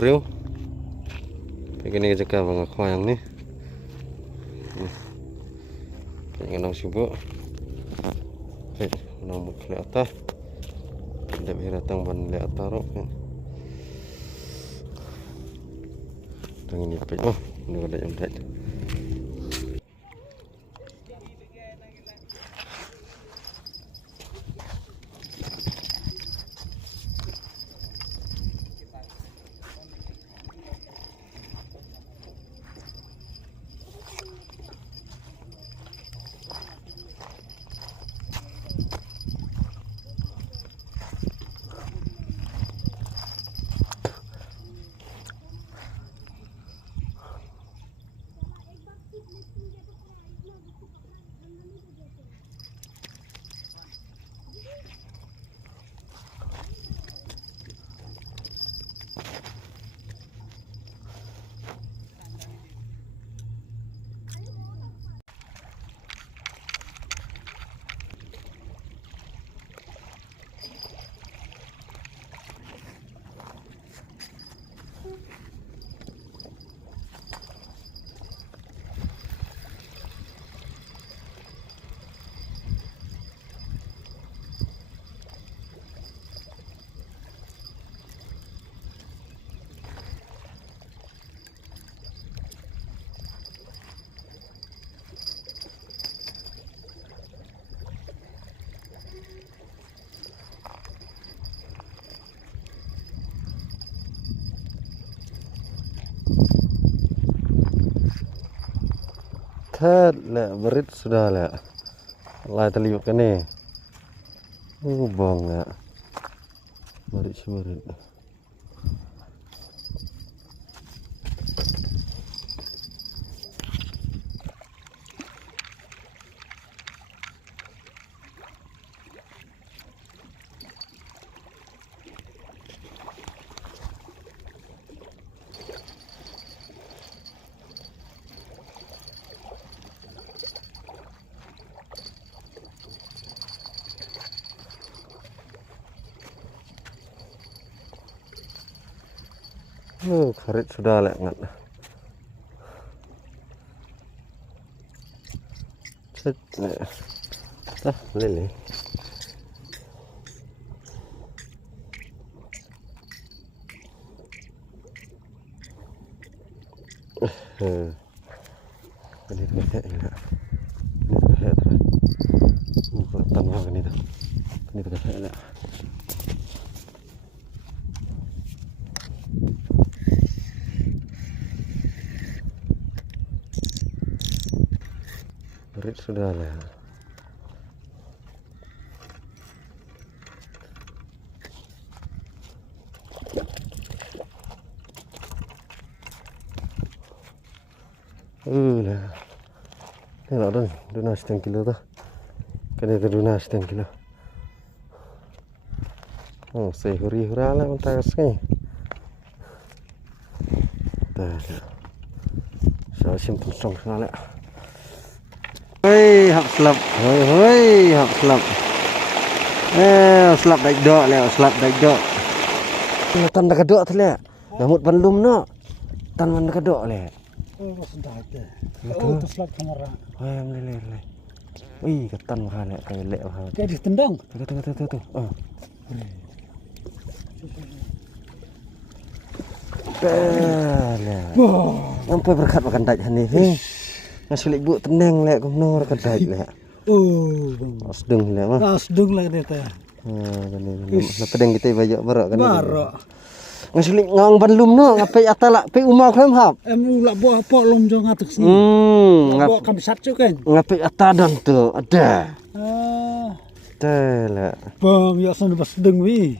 duriaw. Begini jaga bang aku yang nih. Pengen nang sibuk. Oke, nang mukli atas. Tidak datang ban le atas rok. Tang ini pe. Oh, ini ada yang dait. Lah berit sudah lah. Lah terlibat kan ni. Bang lah. Berit si berit. Karet sudah lah ngat. Set. Dah, lele. Ini kayak ini. Ini kayak. Bukan tanah ini dah. Ini kayak ini. Berit sudah lah. Lah. Ni lah dah. Duna setengah kilo dah. Kena duna setengah kilo. Oh, sehuri-hura lah mentah sekali. Dah. Saya simpan strong sekali. Hei, hap slap. Hei, hap slap. Slap daik dok le, slap daik dok. Tan dak dok tu le. Namut panlum no. Tan man dak dok le. Oh, sudah ada. Oh, tu slap kamera. Le. Wih, ketan mah le, kayak le mah. Kayak ditendang. Tu. Oh. Lah. Sampai berkat makan dait ni. Ngasih ibu tenang lek kumnor kedai lek. Oh, sedeng lek mah. Sedeng lah dia teh. Kan pedeng kita bajak barak kan. Barak. Ngasih ngang bandlum no ngapai atala pe umau khem hap. Ulak buah pok lom jong atuk sini. Buah kami satu kan. Ngapai atadan tu ada. Ah. Tela. Bang, ya sana pas sedeng wi.